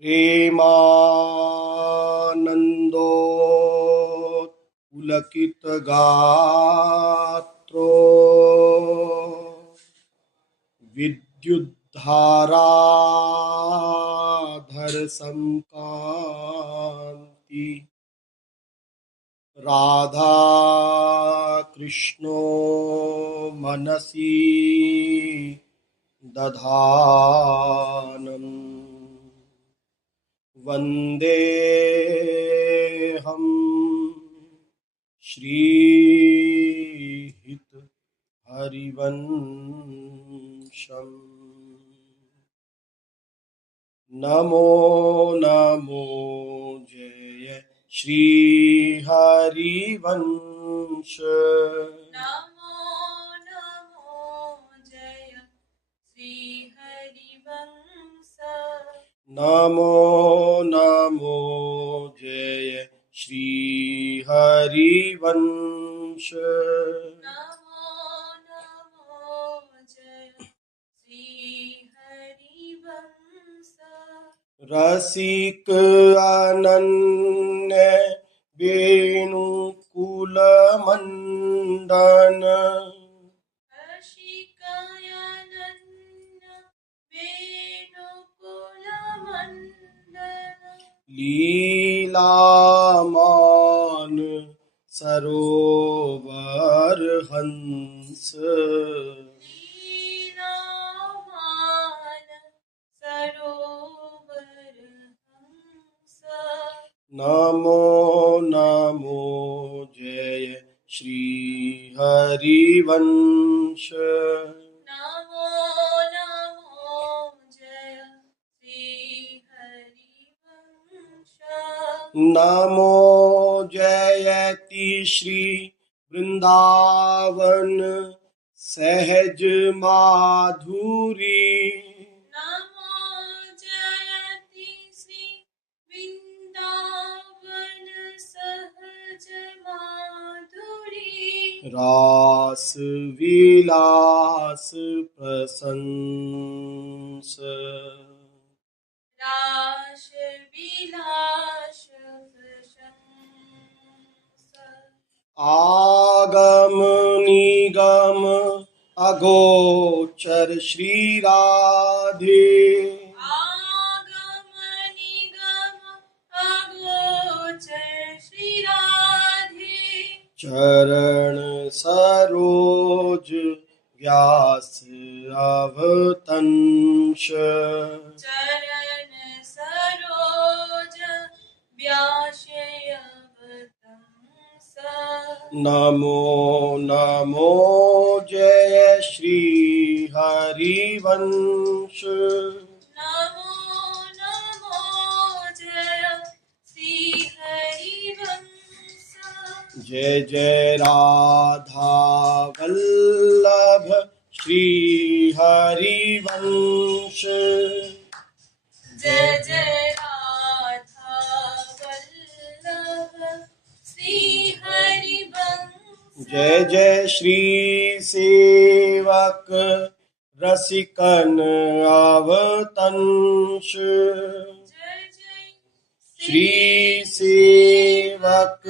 प्रेमानन्दोत्पुलकितगात्रो विद्युद्धाराधरसंकान्ति राधा कृष्णो मनसि दधानम् वन्देऽहं श्रीहित हरिवंशम्। नमो नमो जय श्री हरिवंश। नमो नमो जय श्री हरिवंश। नमो नमो जय श्री हरिवंश। नमो नमो जय श्री हरिवंश। रसिक अनन्य वेणुकुल मंदन रसिकानन्द वेणुकुलमण्डन लीलामान सरोवर हंस। लीलामान सरोवर हंस। नमो नमो जय श्री हरिवंश। नमो नमो जय श्री हरिवंश। नमो जयति श्री वृंदावन सहज माधुरी। नमो जयति श्री वृंदावन सहज माधुरी। रास विलास प्रशंस रास विलास प्रशंस। आगम निगम अगोचर श्री राधे। आगम निगम अगोचर श्री राधे। चरण सरोज व्यास अवतंस। चरण सरोज व्यास अवतंस। नमो नमो जय श्री हरिवंश। नमो नमो जय श्री हरिवंश। जय जय राधा वल्लभ श्री हरिवंश। जय जय राधा वल्लभ श्री हरिवंश। जय जय श्री सेवक रसिकन अवतंस। जय जय श्री सेवक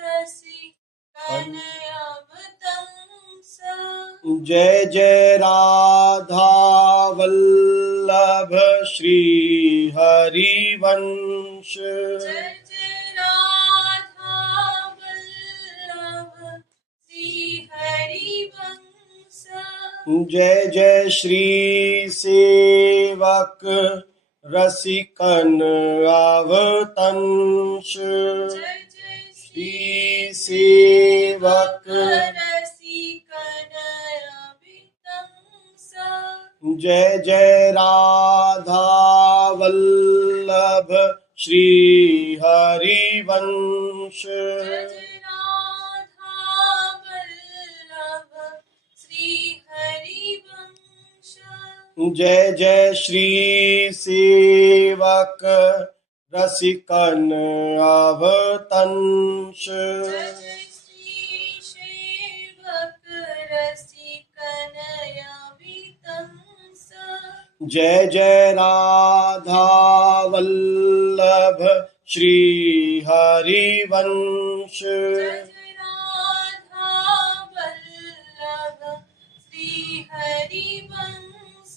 रसिकन अवतंस। जय जय राधा वल्लभ श्री हरिवंश। जय जय राधा वल्लभ श्री हरिवंश। जय जय श्री सेवक रसिकन अवतंस। जय जय श्री सेवक रसिकन अवतंस। जय जय राधा वल्लभ श्री हरिवंश। जय जय राधा वल्लभ श्री हरिवंश। जय जय श्री सेवक रसिकन अवतंस। जय जय श्री सेवक रसिकन अवतंस। जय जय राधा वल्लभ श्री हरिवंश। जय जय राधा वल्लभ श्री हरिवंश।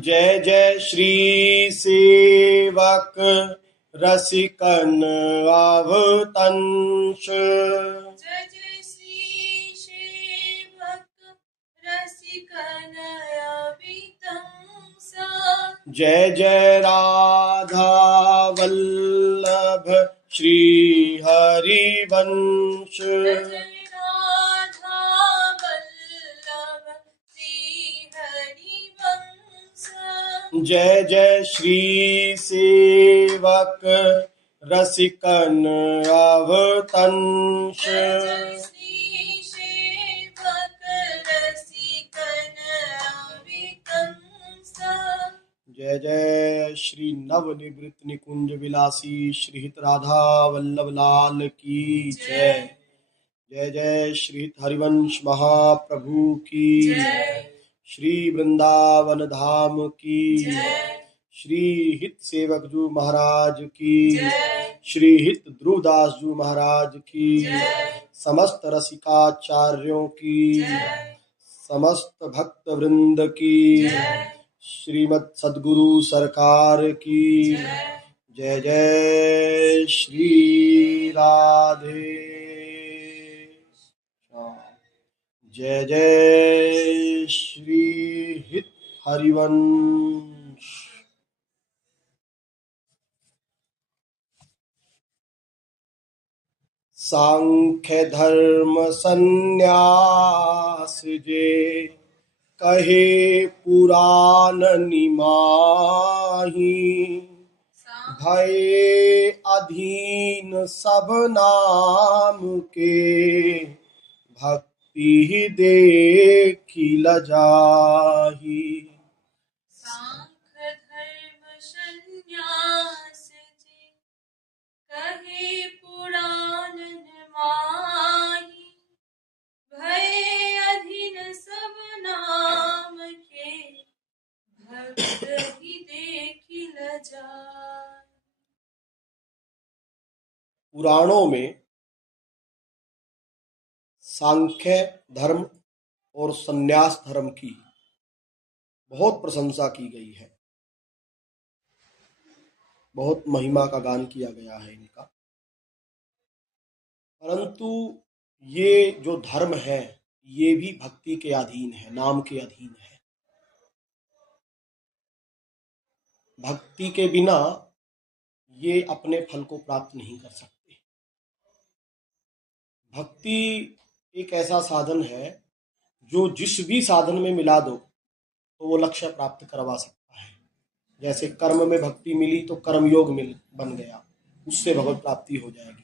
जय जय श्री सेवक रसिकन अवतंस। जय जय श्री सेवक रसिकन अवितंस। जय जय राधा वल्लभ श्री हरिवंश। जय जय राधा वल्लभ श्री हरिवंश। जय जय श्री सेवक रसिकन अवतंस। जय जय श्री सेवक रसिकन अवितंस। जय जय श्री नवनिवृत्त निकुंज विलासी श्री हित राधा वल्लभ लाल की जय। जय जय श्री हित हरिवंश महाप्रभु की जय। श्री वृंदावन धाम की जय। श्री हित सेवक जू महाराज की जय। श्री हित ध्रुवदास जू महाराज की जय। समस्त रसिकाचार्यों की जय। समस्त भक्त वृंद की जय। श्रीमद सद्गुरु सरकार की जय। जय जय श्री राधे श्याम। जय जय श्री हित हरिवंश। सांख्य धर्म संन्यास जे कहे पुराण निमाही। भय अधीन सब नाम के भक्ति देखी लजाही। सांख्य धर्म संन्यास जे कहे पुराण माही। भय अधीन सब नाम के भक्त ही देखी लजाए। पुराणों में सांख्य धर्म और संन्यास धर्म की बहुत प्रशंसा की गई है, बहुत महिमा का गान किया गया है इनका। परंतु ये जो धर्म है ये भी भक्ति के अधीन है, नाम के अधीन है। भक्ति के बिना ये अपने फल को प्राप्त नहीं कर सकते। भक्ति एक ऐसा साधन है जो जिस भी साधन में मिला दो तो वो लक्ष्य प्राप्त करवा सकता है। जैसे कर्म में भक्ति मिली तो कर्म योग बन गया, उससे भगवत प्राप्ति हो जाएगी।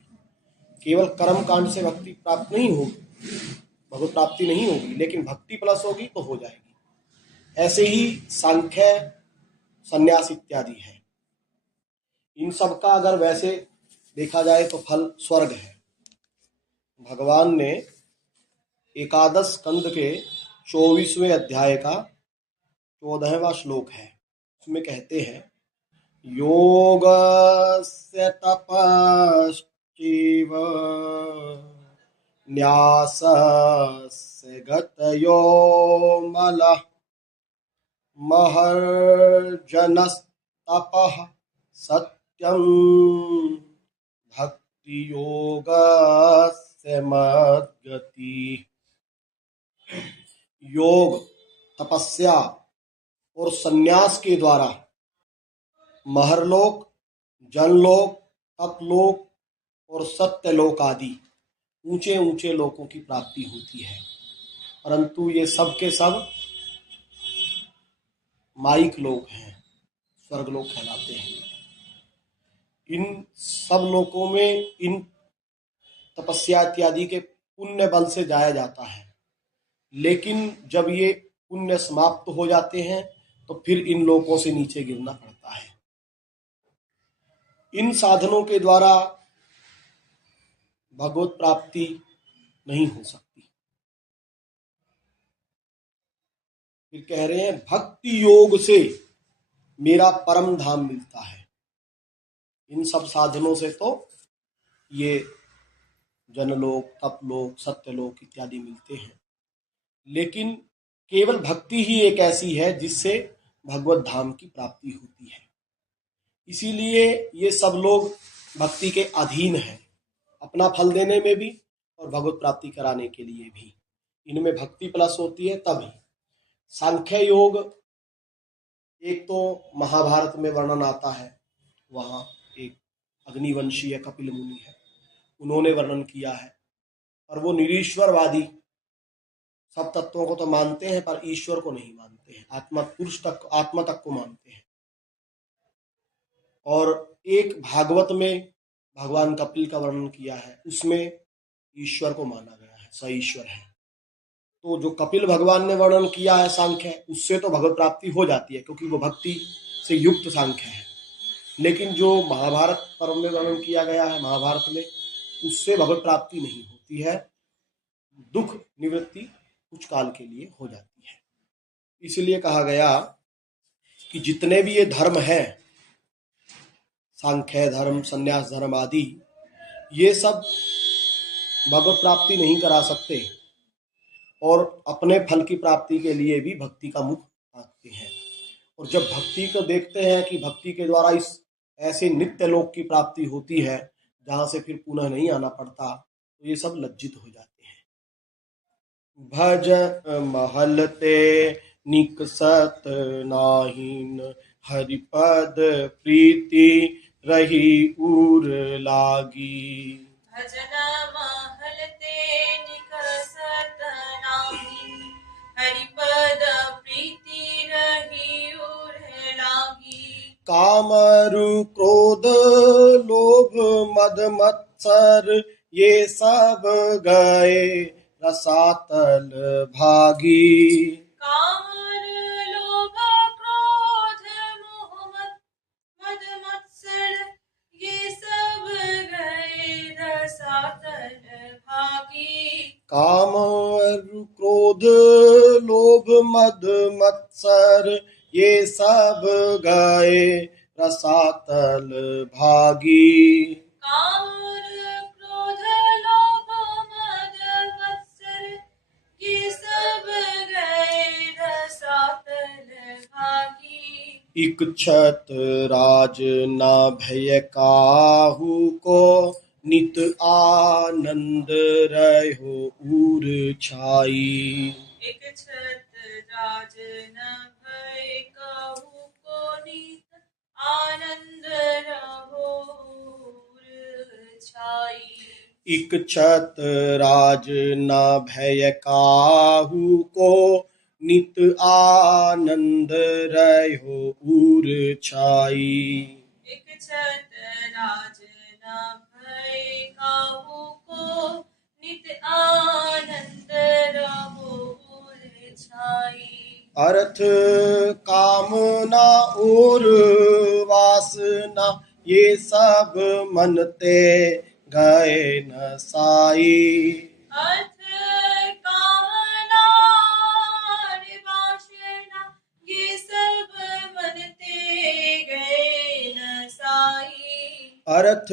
केवल कर्म कांड से भक्ति प्राप्त नहीं होगी, भगवत प्राप्ति नहीं होगी, लेकिन भक्ति प्लस होगी तो हो जाएगी। ऐसे ही सांख्य संन्यास इत्यादि है। इन सब का अगर वैसे देखा जाए तो फल स्वर्ग है। भगवान ने एकादश स्कंद के 24वें अध्याय का 14वां श्लोक है, उसमें कहते हैं योगस्य तपश्चैव न्यासस्य गतयो मलः महर्जनस्तपः सत्यं भक्ति योगस्य मद्गति। योग, तपस्या और संन्यास के द्वारा महरलोक, जनलोक, तपलोक और सत्यलोक आदि ऊंचे ऊंचे लोकों की प्राप्ति होती है। परंतु ये सब के सब माइक लोक हैं, स्वर्गलोक कहलाते हैं। इन सब लोकों में इन तपस्या इत्यादि के पुण्य बल से जाया जाता है, लेकिन जब ये पुण्य समाप्त हो जाते हैं तो फिर इन लोकों से नीचे गिरना पड़ता है। इन साधनों के द्वारा भगवत प्राप्ति नहीं हो सकती। फिर कह रहे हैं भक्ति योग से मेरा परम धाम मिलता है। इन सब साधनों से तो ये जनलोक, तपलोक, सत्यलोक इत्यादि मिलते हैं। लेकिन केवल भक्ति ही एक ऐसी है जिससे भगवत धाम की प्राप्ति होती है। इसीलिए ये सब लोग भक्ति के अधीन हैं, अपना फल देने में भी और भगवत प्राप्ति कराने के लिए भी। इनमें भक्ति प्लस होती है तभी। सांख्य योग एक तो महाभारत में वर्णन आता है, वहाँ एक अग्निवंशीय कपिल मुनि है, उन्होंने वर्णन किया है। और वो निरीश्वरवादी, सब तत्वों को तो मानते हैं पर ईश्वर को नहीं मानते हैं, आत्मा पुरुष तक, आत्मा तक को मानते हैं। और एक भागवत में भगवान कपिल का वर्णन किया है, उसमें ईश्वर को माना गया है, स ईश्वर है। तो जो कपिल भगवान ने वर्णन किया है सांख्य, उससे तो भगवत प्राप्ति हो जाती है क्योंकि वो भक्ति से युक्त सांख्य है। लेकिन जो महाभारत पर्व में वर्णन किया गया है, महाभारत में, उससे भगवत प्राप्ति नहीं होती है, दुख निवृत्ति कुछ काल के लिए हो जाती है। इसलिए कहा गया कि जितने भी ये धर्म हैं, सांख्य धर्म, संन्यास धर्म आदि, ये सब भगवत प्राप्ति नहीं करा सकते और अपने फल की प्राप्ति के लिए भी भक्ति का मुख ताकते हैं। और जब भक्ति को देखते हैं कि भक्ति के द्वारा इस ऐसे नित्य लोक की प्राप्ति होती है जहाँ से फिर पुनः नहीं आना पड़ता, तो ये सब लज्जित हो जाते हैं। भज महलते निकसत नाहिन, हरिपद प्रीति रही उर लागी। भजन महलते निकसत नाहिन, हरिपद प्रीति रही उर लागी। कामरु क्रोध लोभ मद मत्सर, ये सब गए रसातल भागी। कामर लोभ क्रोध मोह मद मत्सर, ये सब गए रसातल भागी। कामरु क्रोध लोभ मद मत्सर, ये सब गए रसातल भागी। कामर क्रोध लोभ मद मत्सर, ये सब गए रसातल भागी। इच्छत राज न भय काहू को, नित आनंद रहो उर छाई। इच्छत राज न भय काहू को, नित आनंद रहो उर छाई। इच्छत राज न भय काहू को, नित आनंद रहो उर छाई। इच्छत राज न भय काहू को, नित आनंद रहो उर छाई। अर्थ कामना और वासना, ये सब मनते गए न साई। अर्थ कामना और वासना, ये सब मनते गए न साई। अर्थ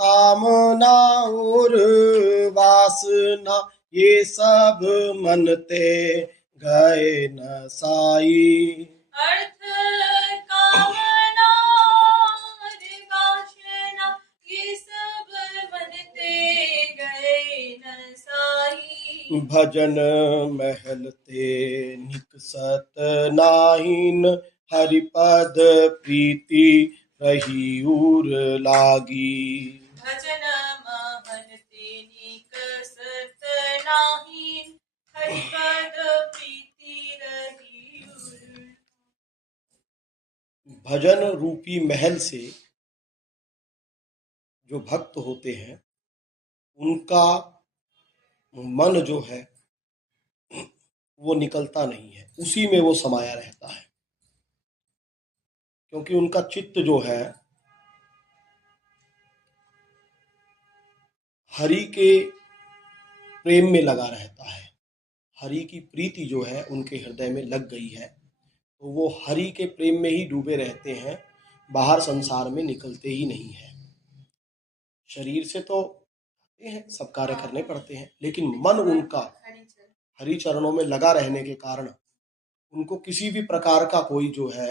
कामना और वासना, ये सब मनते गए न साई। अर्थ कामना और वासना, ये सब मनते गए न साई। भजन महलते निकसत नाहिन, हरिपद प्रीति रही उर लागी। भजन महलते निकसत नाहिन, हरिपद प्रीति रही उर। भजन रूपी महल से जो भक्त होते हैं, उनका मन जो है वो निकलता नहीं है, उसी में वो समाया रहता है। क्योंकि उनका चित्त जो है हरि के प्रेम में लगा रहता है। हरि की प्रीति जो है उनके हृदय में लग गई है, तो वो हरि के प्रेम में ही डूबे रहते हैं बाहर संसार में निकलते ही नहीं है। शरीर से तो आते हैं, सब कार्य करने पड़ते हैं, लेकिन मन उनका हरि चरणों में लगा रहने के कारण उनको किसी भी प्रकार का कोई जो है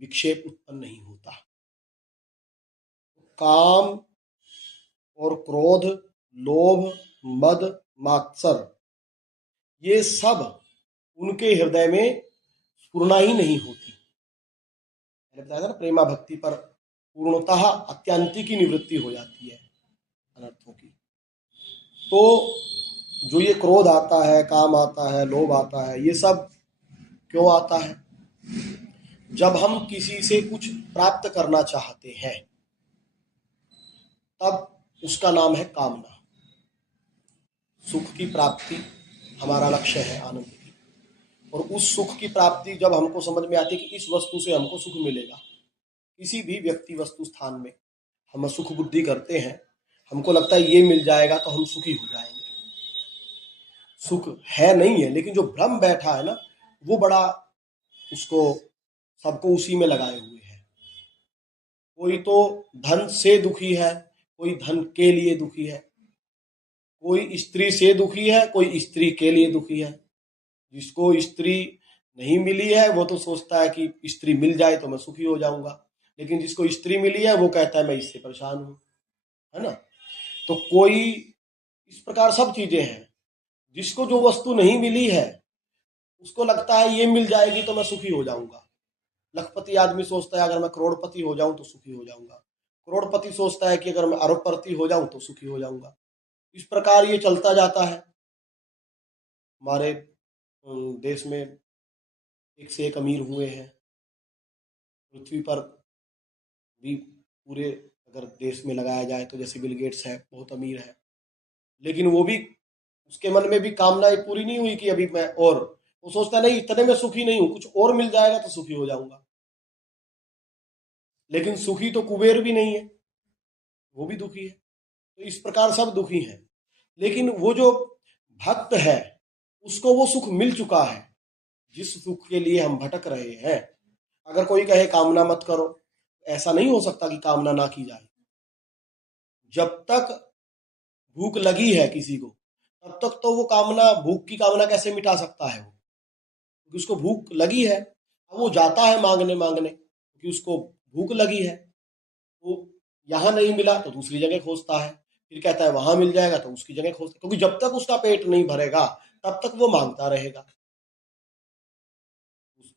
विक्षेप उत्पन्न नहीं होता। काम और क्रोध, लोभ, मद, मात्सर, ये सब उनके हृदय में स्फुरना ही नहीं होती। मैंने बताया था ना, प्रेमा भक्ति पर पूर्णतः अत्यांति की निवृत्ति हो जाती है अनर्थों की। तो जो ये क्रोध आता है, काम आता है, लोभ आता है, ये सब क्यों आता है? जब हम किसी से कुछ प्राप्त करना चाहते हैं तब उसका नाम है कामना। सुख की प्राप्ति हमारा लक्ष्य है, आनंद की, और उस सुख की प्राप्ति जब हमको समझ में आती है कि इस वस्तु से हमको सुख मिलेगा, किसी भी व्यक्ति वस्तु स्थान में हम सुख बुद्धि करते हैं, हमको लगता है ये मिल जाएगा तो हम सुखी हो जाएंगे। सुख है नहीं है, लेकिन जो भ्रम बैठा है ना, वो बड़ा उसको सबको उसी में लगाए हुए है। कोई तो धन से दुखी है, कोई धन के लिए दुखी है, कोई स्त्री से दुखी है, कोई स्त्री के लिए दुखी है। जिसको स्त्री नहीं मिली है वो तो सोचता है कि स्त्री मिल जाए तो मैं सुखी हो जाऊंगा, लेकिन जिसको स्त्री मिली है वो कहता है मैं इससे परेशान हूं, है ना। तो कोई इस प्रकार सब चीजें हैं। जिसको जो वस्तु नहीं मिली है उसको लगता है ये मिल जाएगी तो मैं सुखी हो जाऊंगा। लखपति आदमी सोचता है अगर मैं करोड़पति हो जाऊं तो सुखी हो जाऊंगा। करोड़पति सोचता है कि अगर मैं अरबपति हो जाऊं तो सुखी हो जाऊंगा। इस प्रकार ये चलता जाता है। हमारे देश में एक से एक अमीर हुए हैं। पृथ्वी पर भी पूरे अगर देश में लगाया जाए तो जैसे बिल गेट्स है, बहुत अमीर है, लेकिन वो भी, उसके मन में भी कामनाएं पूरी नहीं हुई कि अभी मैं, और वो सोचता नहीं इतने में सुखी नहीं हूं, कुछ और मिल जाएगा तो सुखी हो जाऊंगा। लेकिन सुखी तो कुबेर भी नहीं है, वो भी दुखी है। तो इस प्रकार सब दुखी हैं। लेकिन वो जो भक्त है उसको वो सुख मिल चुका है जिस सुख के लिए हम भटक रहे हैं। अगर कोई कहे कामना मत करो, ऐसा नहीं हो सकता कि कामना ना की जाए। जब तक भूख लगी है किसी को तब तक तो वो कामना, भूख की कामना कैसे मिटा सकता है वो, क्योंकि उसको भूख लगी है। अब वो जाता है मांगने क्योंकि उसको भूख लगी है। वो यहाँ नहीं मिला तो दूसरी जगह खोजता है, फिर कहता है वहां मिल जाएगा तो उसकी जगह खोजता है, क्योंकि जब तक उसका पेट नहीं भरेगा तब तक वो मांगता रहेगा।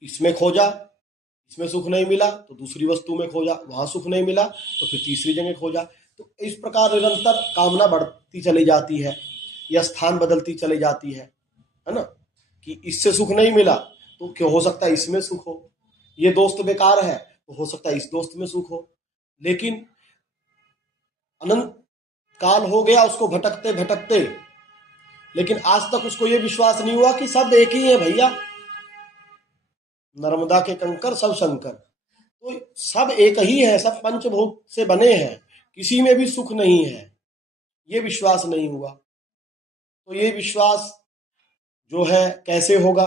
इसमें खोजा, इसमें सुख नहीं मिला तो दूसरी वस्तु में खोजा, वहां सुख नहीं मिला तो फिर तीसरी जगह खोजा। तो इस प्रकार निरंतर कामना बढ़ती चली जाती है या स्थान बदलती चली जाती है ना। कि इससे सुख नहीं मिला तो क्यों, हो सकता है इसमें सुख हो। ये दोस्त बेकार है तो हो सकता है इस दोस्त में सुख हो। लेकिन अनंत काल हो गया उसको भटकते भटकते, लेकिन आज तक उसको ये विश्वास नहीं हुआ कि सब एक ही है भैया। नर्मदा के कंकर सब शंकर, तो सब एक ही है, सब पंचभूत से बने हैं, किसी में भी सुख नहीं है, ये विश्वास नहीं हुआ। तो ये विश्वास जो है कैसे होगा?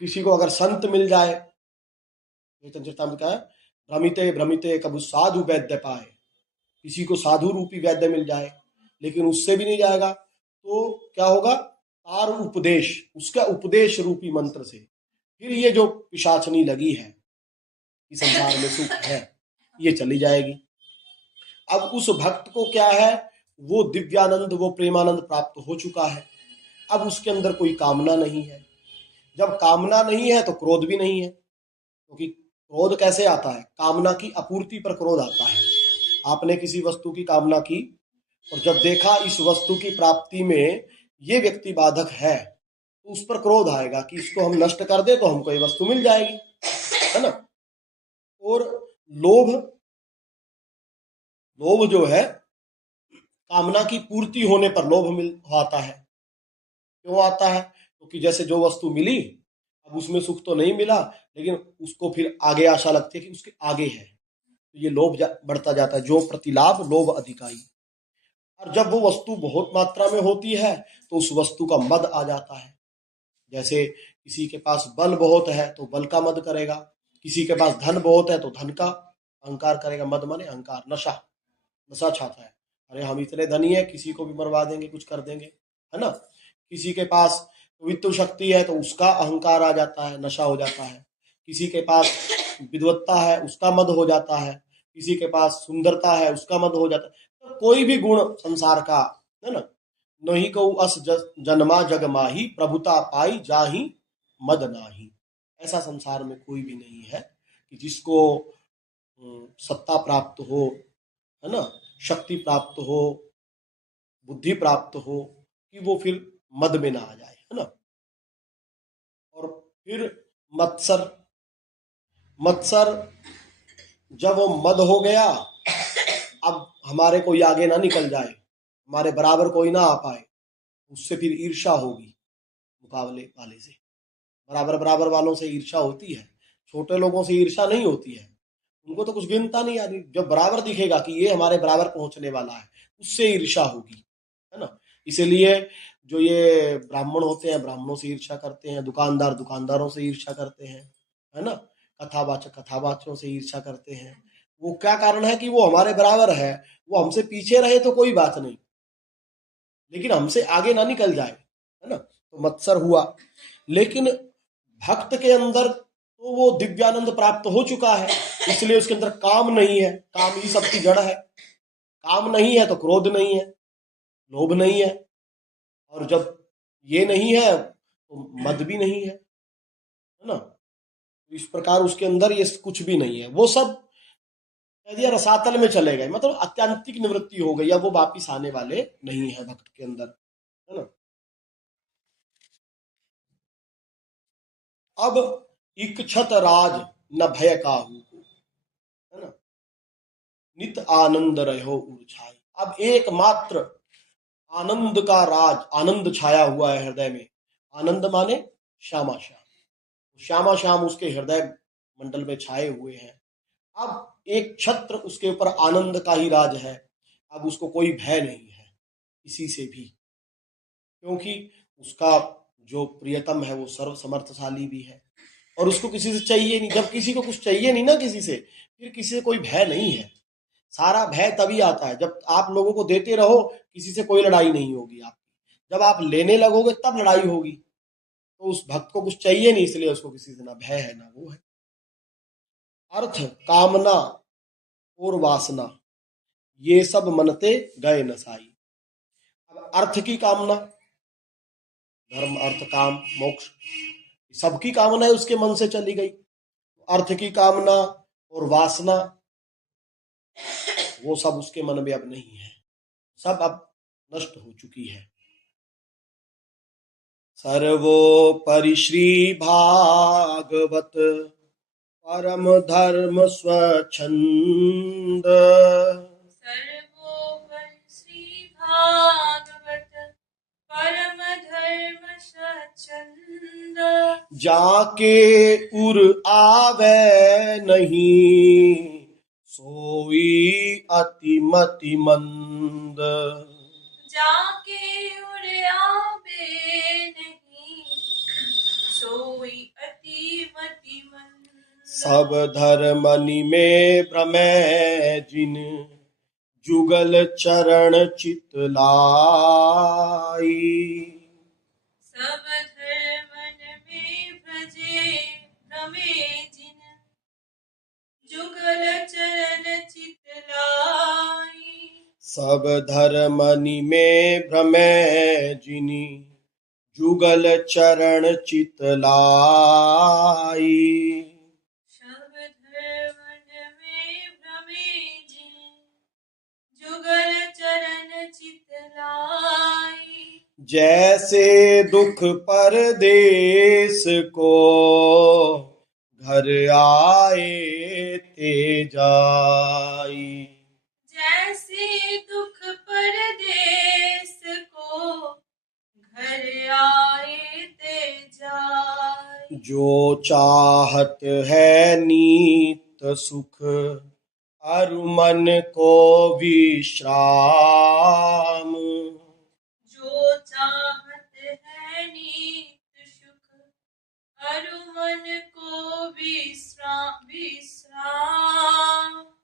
किसी को अगर संत मिल जाए, भ्रमिते भ्रमिते कबू साधु वैद्य पाए, किसी को साधु रूपी वैद्य मिल जाए, लेकिन उससे भी नहीं जाएगा तो क्या होगा? तार उपदेश, उसका उपदेश रूपी मंत्र से फिर ये जो पिशाचनी लगी है कि संसार में सुख है, ये चली जाएगी। अब उस भक्त को क्या है, वो दिव्यानंद, वो प्रेमानंद प्राप्त हो चुका है। अब उसके अंदर कोई कामना नहीं है। जब कामना नहीं है तो क्रोध भी नहीं है, क्योंकि क्रोध कैसे आता है? कामना की अपूर्ति पर क्रोध आता है। आपने किसी वस्तु की कामना की और जब देखा इस वस्तु की प्राप्ति में ये व्यक्ति बाधक है तो उस पर क्रोध आएगा कि इसको हम नष्ट कर दे तो हमको ये वस्तु मिल जाएगी, है ना। और लोभ, लोभ जो है कामना की पूर्ति होने पर लोभ आता है। क्यों आता है? क्योंकि जैसे जो वस्तु मिली, अब उसमें सुख तो नहीं मिला, लेकिन उसको फिर आगे आशा लगती है कि उसके आगे है, तो ये लोभ बढ़ता जाता है। जो प्रतिलाभ लोभ अधिकाई। और जब वो वस्तु बहुत मात्रा में होती है तो उस वस्तु का मद आ जाता है। जैसे किसी के पास बल बहुत है तो बल का मद करेगा, किसी के पास धन बहुत है तो धन का अहंकार करेगा, मद माने अहंकार, नशा, नशा छाता है। अरे हम इतने धनी है, किसी को भी मरवा देंगे, कुछ कर देंगे, है ना। किसी के पास वित्त शक्ति है तो उसका अहंकार आ जाता है, नशा हो जाता है। किसी के पास विद्वत्ता है, उसका मद हो जाता है। किसी के पास सुंदरता है, उसका मद हो जाता है। तो कोई भी गुण संसार का, है ना, नहीं को अस जन्मा जग माही, प्रभुता पाई जाही मद नाही। ऐसा संसार में कोई भी नहीं है कि जिसको सत्ता प्राप्त हो, है ना, शक्ति प्राप्त हो, बुद्धि प्राप्त हो, कि वो फिर मद में ना आ जाए, है ना। और फिर मत्सर, मत्सर जब वो मद हो गया, अब हमारे कोई आगे ना निकल जाए, हमारे बराबर कोई ना आ पाए, उससे फिर ईर्ष्या होगी मुकाबले वाले से। बराबर बराबर वालों से ईर्ष्या होती है, छोटे लोगों से ईर्ष्या नहीं होती है। उनको तो कुछ गिनता नहीं आ रही, जब बराबर दिखेगा कि ये हमारे बराबर पहुंचने वाला है, उससे ईर्ष्या होगी, है ना। इसीलिए जो ये ब्राह्मण होते हैं, ब्राह्मणों से ईर्ष्या करते हैं, दुकानदार दुकानदारों से ईर्ष्या करते हैं, है ना, कथावाचक कथावाचकों से ईर्ष्या करते हैं। वो क्या कारण है कि वो हमारे बराबर है, वो हमसे पीछे रहे तो कोई बात नहीं, लेकिन हमसे आगे ना निकल जाए, है ना। तो मत्सर हुआ। लेकिन भक्त के अंदर तो वो दिव्यानंद प्राप्त हो चुका है, इसलिए उसके अंदर काम नहीं है। काम ही सबकी जड़ है। काम नहीं है तो क्रोध नहीं है, लोभ नहीं है, और जब ये नहीं है तो मद भी नहीं है ना। तो इस प्रकार उसके अंदर ये कुछ भी नहीं है, वो सब कह दिया रसातल में चले गए, मतलब अत्यांतिक निवृत्ति हो गई, अब वो वापिस आने वाले नहीं है भक्त के अंदर, है ना। अब इक्षत राज न भय काहू को, है ना, नित आनंद रहो उर्छाई। अब एकमात्र आनंद का राज, आनंद छाया हुआ है हृदय में। आनंद माने श्यामा श्याम, श्यामा श्याम उसके हृदय मंडल में छाए हुए हैं। अब एक छत्र उसके ऊपर आनंद का ही राज है। अब उसको कोई भय नहीं है किसी से भी, क्योंकि उसका जो प्रियतम है वो सर्व समर्थशाली भी है, और उसको किसी से चाहिए नहीं। जब किसी को कुछ चाहिए नहीं ना किसी से, फिर किसी से कोई भय नहीं है। सारा भय तभी आता है जब आप लोगों को देते रहो, किसी से कोई लड़ाई नहीं होगी आपकी। जब आप लेने लगोगे तब लड़ाई होगी। तो उस भक्त को कुछ चाहिए नहीं, इसलिए उसको किसी से ना भय है ना वो है। अर्थ, कामना और वासना, ये सब मनते गए नसाई। अब अर्थ की कामना, धर्म अर्थ काम मोक्ष, सबकी कामनाएं उसके मन से चली गई। अर्थ की कामना और वासना वो सब उसके मन में अब नहीं है, सब अब नष्ट हो चुकी है। सर्वोपरि श्री भागवत परम धर्म स्वच्छंद, सर्वोपरि श्री भागवत परम धर्म स्वच्छंद, जाके उर आवे नहीं, सोई अतिमति मंद। जाके उड़ आवे नहीं, सोई अति मति मंद। सब धर्मनि में भ्रमै जिन, जुगल चरण चित लाई। सब धर्मन में भ्रमे जिन, जुगल चरण चित लाई। सब धर्मनि में भ्रमै जिनि, जुगल चरण चित लाई। सब धर्मन में भ्रमे जिन, जुगल चरण चित लाई। जैसे दुख परदेस को, घर आए ते जाई। जैसे दुख परदेस को, घर आए ते जाई। जो चाहत है नीत सुख, अरु मन को विश्राम। जो चाहत है नीत सुख, अरु मन को विश्राम।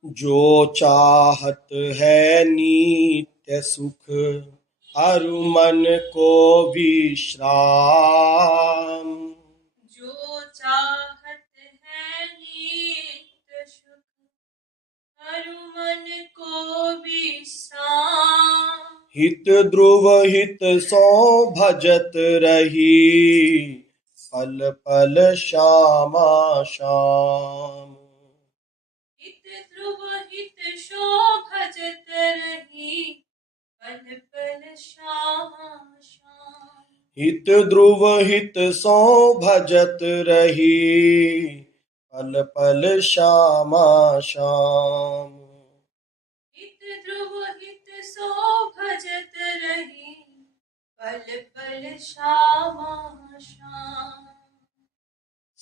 जो चाहत है नित्य सुख अरु मन को विश्राम। जो चाहत है नित्य सुख अरु मन को विश्राम। हित ध्रुव हित सो भजत रही पल पल श्यामा श्याम। हित ध्रुव हित सो भजत रही पल पल श्यामा श्याम। हित ध्रुव हित सो भजत रही पल पल श्यामा श्याम। हित ध्रुव हित सो भजत रही पल पल श्यामा श्याम।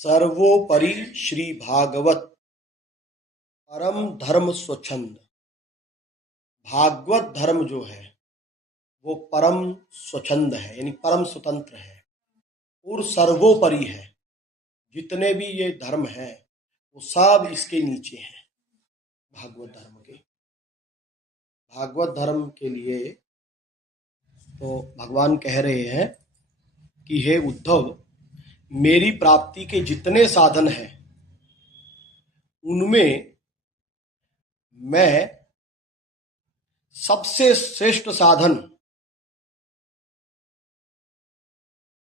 सर्वोपरि श्री भागवत परम धर्म स्वच्छंद। भागवत धर्म जो है वो परम स्वच्छंद है, यानी परम स्वतंत्र है और सर्वोपरि है। जितने भी ये धर्म है वो सब इसके नीचे हैं भागवत धर्म के। भागवत धर्म के लिए तो भगवान कह रहे हैं कि हे उद्धव, मेरी प्राप्ति के जितने साधन हैं उनमें मैं सबसे श्रेष्ठ साधन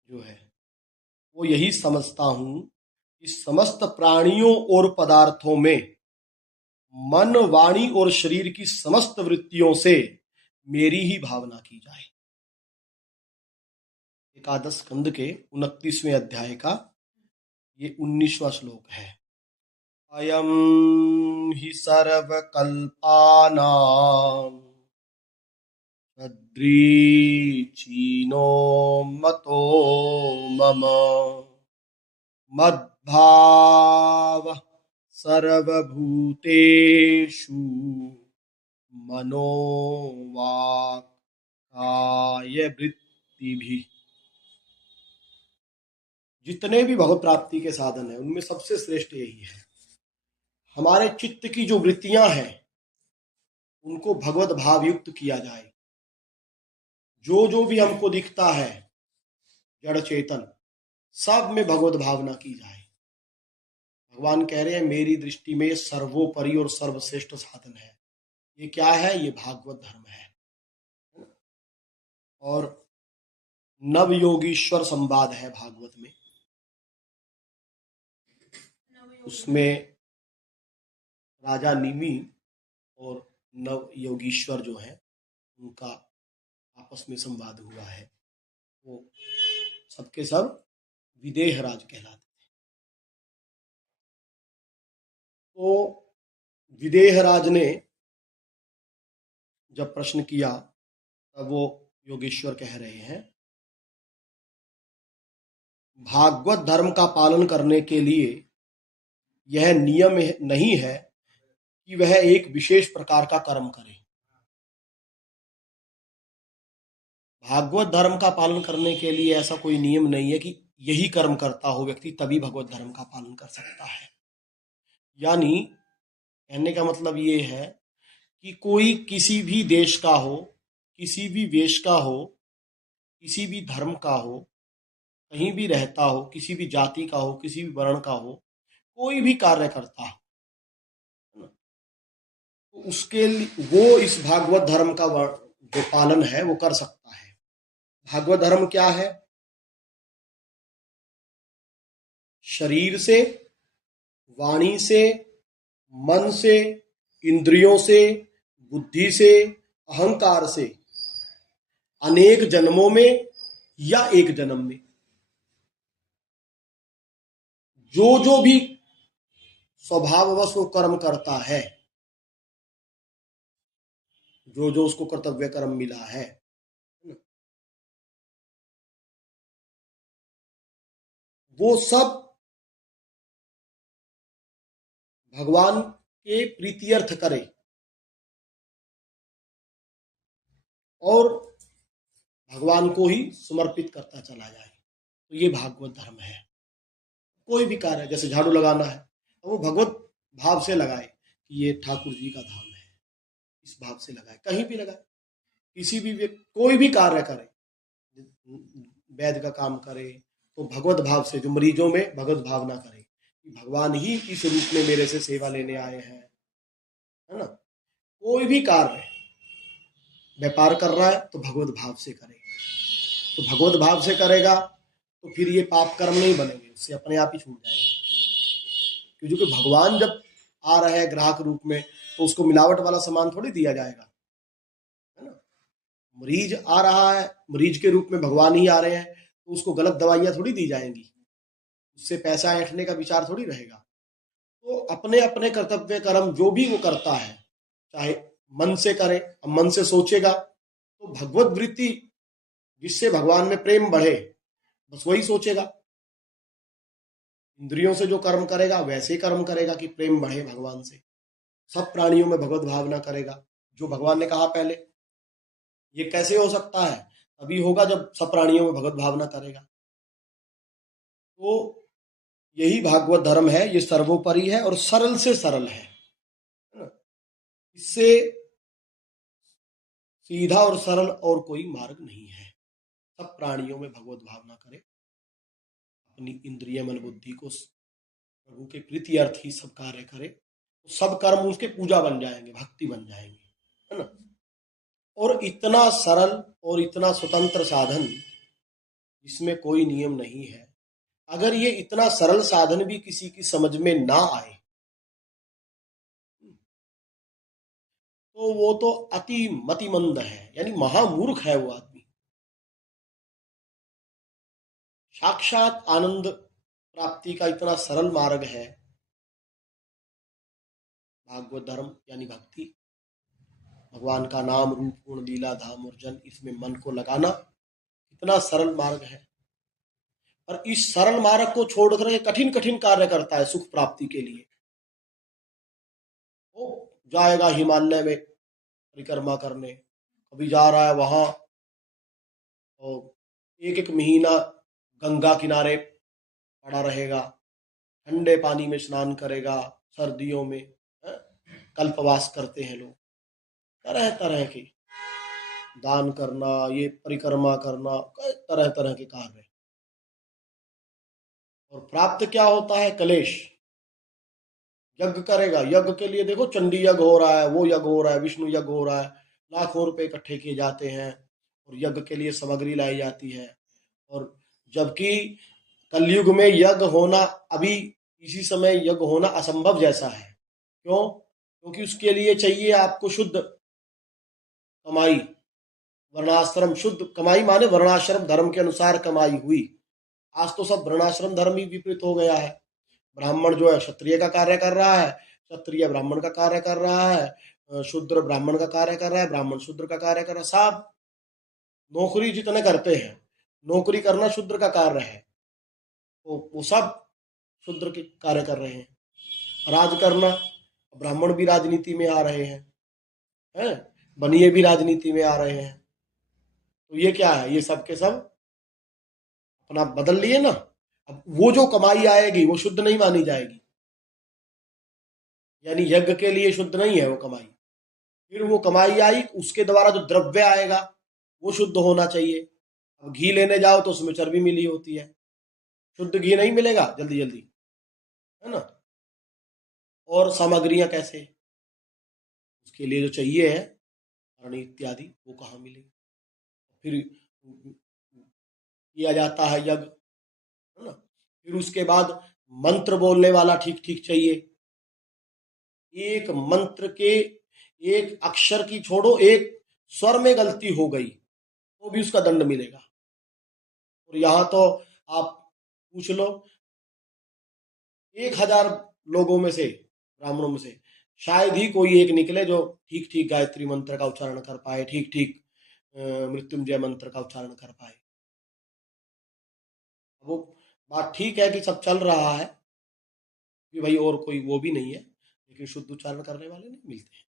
जो है वो यही समझता हूं कि समस्त प्राणियों और पदार्थों में मन, वाणी और शरीर की समस्त वृत्तियों से मेरी ही भावना की जाए। एकादश स्कंद के 29वें अध्याय का ये 19वां श्लोक है। अयम हि सर्वकल्पानां तद्रीचीनो मतो मम मद्भाव सर्वभूतेषु मनो वाक् काय वृत्तिभिः। जितने भी भगवत प्राप्ति के साधन हैं उनमें सबसे श्रेष्ठ यही है। हमारे चित्त की जो वृत्तियां हैं उनको भगवत भाव युक्त किया जाए। जो भी हमको दिखता है जड़ चेतन, सब में भगवत भावना की जाए। भगवान कह रहे हैं मेरी दृष्टि में सर्वोपरि और सर्वश्रेष्ठ साधन है। ये क्या है? ये भागवत धर्म है। और नव योगीश्वर संवाद है भागवत में। उसमें राजा निमि और नव योगीश्वर जो है उनका आपस में संवाद हुआ है। वो सबके सब विदेहराज कहलाते थे। तो विदेहराज ने जब प्रश्न किया तब वो योगेश्वर कह रहे हैं भागवत धर्म का पालन करने के लिए यह नियम नहीं है कि वह एक विशेष प्रकार का कर्म करे। भागवत धर्म का पालन करने के लिए ऐसा कोई नियम नहीं है कि यही कर्म करता हो व्यक्ति तभी भगवत धर्म का पालन कर सकता है। यानी कहने का मतलब ये है कि कोई किसी भी देश का हो, किसी भी वेश का हो, किसी भी धर्म का हो, कहीं भी रहता हो, किसी भी जाति का हो, किसी भी वर्ण का हो, कोई भी कार्य करता हो तो उसके लिए वो इस भागवत धर्म का जो पालन है वो कर सकता है। भागवत धर्म क्या है? शरीर से, वाणी से, मन से, इंद्रियों से, बुद्धि से, अहंकार से अनेक जन्मों में या एक जन्म में जो भी स्वभाववश वो कर्म करता है, जो उसको कर्तव्य कर्म मिला है, वो सब भगवान के प्रीत्यर्थ करे और भगवान को ही समर्पित करता चला जाए। तो ये भागवत धर्म है। कोई भी कार्य, जैसे झाड़ू लगाना है, तो वो भगवत भाव से लगाए कि ये ठाकुर जी का धाम है, इस भाव से लगाए, कहीं भी लगाए, किसी भी व्यक्ति कोई भी कार्य करे, वैद्य का काम करे तो भगवत भाव से, जो मरीजों में भगवत भावना करे कि भगवान ही इस रूप में मेरे से सेवा लेने आए हैं, है ना। कोई भी कार्य, व्यापार कर रहा है तो भगवत भाव से करे, तो भगवत भाव से करेगा तो फिर ये पाप कर्म नहीं बनेंगे, उससे अपने आप ही छूट जाएंगे। क्योंकि भगवान जब आ रहे हैं ग्राहक रूप में तो उसको मिलावट वाला सामान थोड़ी दिया जाएगा, है ना। मरीज आ रहा है, मरीज के रूप में भगवान ही आ रहे हैं, तो उसको गलत दवाइयां थोड़ी दी जाएंगी, उससे पैसा ऐंठने का विचार थोड़ी रहेगा। तो अपने अपने कर्तव्य कर्म जो भी वो करता है, चाहे मन से करे, अब मन से सोचेगा तो भगवत वृत्ति, जिससे भगवान में प्रेम बढ़े, बस वही सोचेगा। इंद्रियों से जो कर्म करेगा वैसे ही कर्म करेगा कि प्रेम बढ़े भगवान से, सब प्राणियों में भगवत भावना करेगा, जो भगवान ने कहा पहले। ये कैसे हो सकता है? तभी होगा जब सब प्राणियों में भगवत भावना करेगा। तो यही भागवत धर्म है, ये सर्वोपरि है और सरल से सरल है ना। इससे सीधा और सरल और कोई मार्ग नहीं है। सब प्राणियों में भगवत भावना करे, अपनी इंद्रिय मन बुद्धि को प्रभु के प्रीति अर्थ ही सब कार्य करे, तो सब कर्म उसके पूजा बन जाएंगे, भक्ति बन जाएंगे, है ना। और इतना सरल और इतना स्वतंत्र साधन जिसमें कोई नियम नहीं है, अगर ये इतना सरल साधन भी किसी की समझ में ना आए तो वो तो अति मतिमंद है, यानी महामूर्ख है वो आदमी। साक्षात आनंद प्राप्ति का इतना सरल मार्ग है भागवत धर्म, यानी भक्ति, भगवान का नाम रूप गुण लीला धाम और जन, इसमें मन को लगाना इतना सरल मार्ग है। और इस सरल मार्ग को छोड़कर ये कठिन कठिन कार्य करता है सुख प्राप्ति के लिए। वो जाएगा हिमालय में परिक्रमा करने, कभी जा रहा है वहां और एक एक महीना गंगा किनारे पड़ा रहेगा, ठंडे पानी में स्नान करेगा, सर्दियों में कल्पवास करते हैं लोग, तरह तरह के दान करना, ये परिक्रमा करना, तरह तरह के कार्य। और प्राप्त क्या होता है? कलेश। यज्ञ करेगा, यज्ञ के लिए देखो चंडी यज्ञ हो रहा है, वो यज्ञ हो रहा है, विष्णु यज्ञ हो रहा है, लाखों रुपए इकट्ठे किए जाते हैं और यज्ञ के लिए सामग्री लाई जाती है। और जबकि कलयुग में यज्ञ होना, अभी इसी समय यज्ञ होना असंभव जैसा है। क्यों? क्योंकि उसके लिए चाहिए आपको शुद्ध कमाई, वर्णाश्रम, शुद्ध कमाई माने वर्णाश्रम धर्म के अनुसार कमाई हुई। आज तो सब वर्णाश्रम धर्म ही विपरीत हो गया है। ब्राह्मण जो है क्षत्रिय का कार्य कर रहा है, क्षत्रिय ब्राह्मण का कार्य कर रहा है, शूद्र ब्राह्मण का कार्य कर रहा है, ब्राह्मण शूद्र का कार्य कर रहा है। सब नौकरी जितने करते हैं, नौकरी करना शूद्र का कार्य है, तो वो सब शूद्र के कार्य कर रहे हैं। राज करना, ब्राह्मण भी राजनीति में आ रहे हैं, बनिए भी राजनीति में आ रहे हैं। तो ये क्या है? ये सब के सब अपना बदल लिए ना। अब वो जो कमाई आएगी वो शुद्ध नहीं मानी जाएगी, यानी यज्ञ के लिए शुद्ध नहीं है वो कमाई। फिर वो कमाई आई, उसके द्वारा जो द्रव्य आएगा वो शुद्ध होना चाहिए। अब घी लेने जाओ तो उसमें चर्बी मिली होती है, शुद्ध घी नहीं मिलेगा जल्दी जल्दी, है ना। और सामग्रियां कैसे? उसके लिए जो चाहिए है अरणी इत्यादि, वो कहाँ मिलेगी? फिर किया जाता है यज्ञ, है ना। फिर उसके बाद मंत्र बोलने वाला ठीक ठीक चाहिए। एक मंत्र के एक अक्षर की छोड़ो, एक स्वर में गलती हो गई तो भी उसका दंड मिलेगा। और यहाँ तो आप पूछ लो, 1000 लोगों में से, ब्राह्मणों में से शायद ही कोई एक निकले जो ठीक ठीक गायत्री मंत्र का उच्चारण कर पाए, ठीक ठीक मृत्युंजय मंत्र का उच्चारण कर पाए। वो बात ठीक है कि सब चल रहा है कि भाई और कोई वो भी नहीं है, लेकिन शुद्ध उच्चारण करने वाले नहीं मिलते हैं।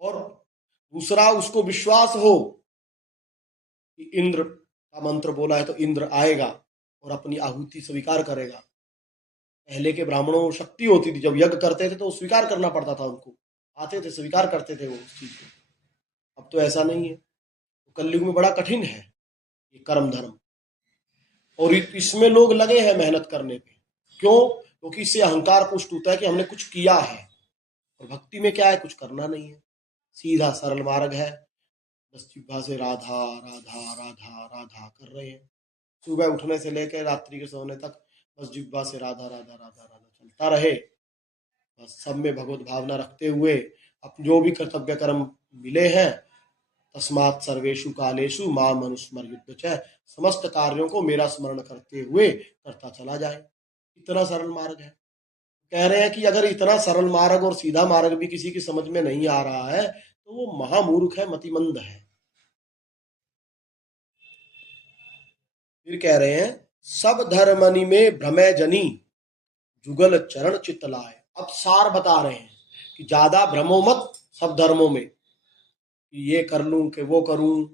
और दूसरा, उसको विश्वास हो कि इंद्र का मंत्र बोला है तो इंद्र आएगा और अपनी आहुति स्वीकार करेगा, पहले के ब्राह्मणों को शक्ति होती थी, जब यज्ञ करते थे तो स्वीकार करना पड़ता था उनको, आते थे स्वीकार करते थे वो उस चीज को। अब तो ऐसा नहीं है, तो कलयुग में बड़ा कठिन है ये कर्म धर्म, और इसमें लोग लगे हैं मेहनत करने पे। क्यों? क्योंकि इससे अहंकार पुष्ट होता है कि हमने कुछ किया है। और भक्ति में क्या है? कुछ करना नहीं है, सीधा सरल मार्ग है, बस जिह्वा से राधा राधा राधा राधा कर रहे हैं, सुबह उठने से लेकर रात्रि के सोने तक बस जिह्वा से राधा राधा राधा राधा चलता रहे। बस सब में भगवत भावना रखते हुए अब जो भी कर्तव्य कर्म मिले हैं, तस्मात् सर्वेषु कालेषु माम अनुस्मर्युत च, समस्त कार्यों को मेरा स्मरण करते हुए करता चला जाए। इतना सरल मार्ग है। कह रहे हैं कि अगर इतना सरल मार्ग और सीधा मार्ग भी किसी की समझ में नहीं आ रहा है तो वो महामूर्ख है, मतिमंद है। फिर कह रहे हैं सब धर्मनि में भ्रमय जनी जुगल चरण चित लाए। अब सार बता रहे हैं कि ज्यादा भ्रमो मत सब धर्मों में, कि ये कर लूं कि वो करूं,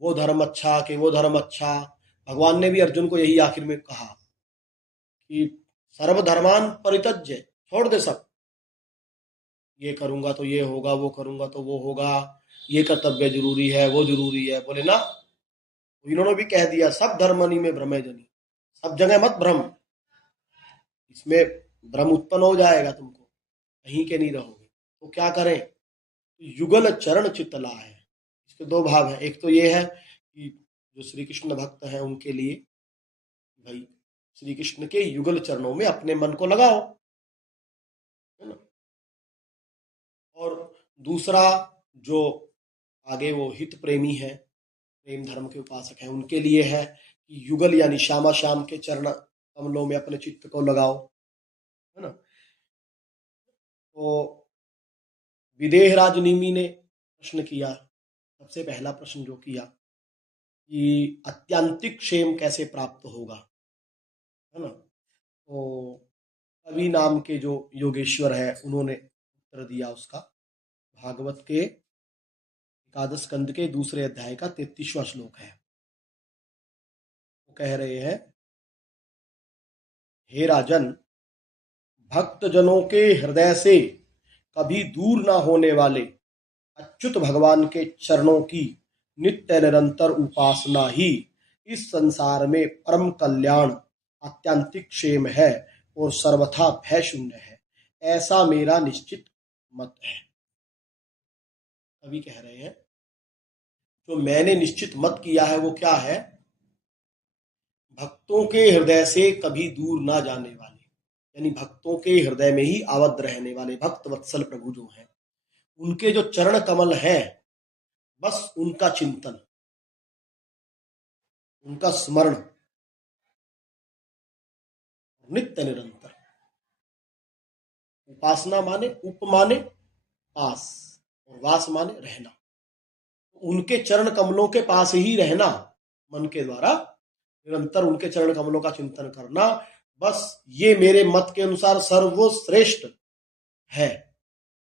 वो धर्म अच्छा कि वो धर्म अच्छा। भगवान ने भी अर्जुन को यही आखिर में कहा कि सर्वधर्मान परित्यज्य, छोड़ दे सब, ये करूंगा तो ये होगा, वो करूंगा तो वो होगा, ये कर्तव्य जरूरी है, वो जरूरी है। बोले ना, इन्होंने भी कह दिया सब धर्मनि में भ्रमय जनी, सब जगह मत भ्रम, इसमें भ्रम उत्पन्न हो जाएगा, तुमको कहीं के नहीं रहोगे। तो क्या करें? युगल चरण चित्तला है। इसके दो भाव हैं, एक तो ये है कि जो श्री कृष्ण भक्त हैं उनके लिए भाई श्री कृष्ण के युगल चरणों में अपने मन को लगाओ, है ना। और दूसरा जो आगे वो हित प्रेमी है, प्रेम धर्म के उपासक हैं, उनके लिए है कि युगल यानी श्यामा श्याम के चरण कमलों में अपने चित्त को लगाओ, है ना। तो विदेहराज निमि ने प्रश्न किया, सबसे पहला प्रश्न जो किया कि अत्यांतिक क्षेम कैसे प्राप्त होगा, है ना। तो कवि नाम के जो योगेश्वर है उन्होंने उत्तर दिया उसका, भागवत के एकादश स्कंद के दूसरे अध्याय का 33वां श्लोक है। वो कह रहे हैं, हे राजन, भक्त जनों के हृदय से कभी दूर ना होने वाले अच्युत भगवान के चरणों की नित्य निरंतर उपासना ही इस संसार में परम कल्याण, आत्यंतिक क्षेम है और सर्वथा भय शून्य है, ऐसा मेरा निश्चित मत है। कवि कह रहे हैं जो मैंने निश्चित मत किया है वो क्या है? भक्तों के हृदय से कभी दूर ना जाने वाले, यानी भक्तों के हृदय में ही आबद्ध रहने वाले भक्त वत्सल प्रभु जो हैं, उनके जो चरण कमल हैं, बस उनका चिंतन, उनका स्मरण नित्य निरंतर। उपासना माने उप माने पास, और वास माने रहना। उनके चरण कमलों के पास ही रहना, मन के द्वारा निरंतर उनके चरण कमलों का चिंतन करना, बस ये मेरे मत के अनुसार सर्वश्रेष्ठ है।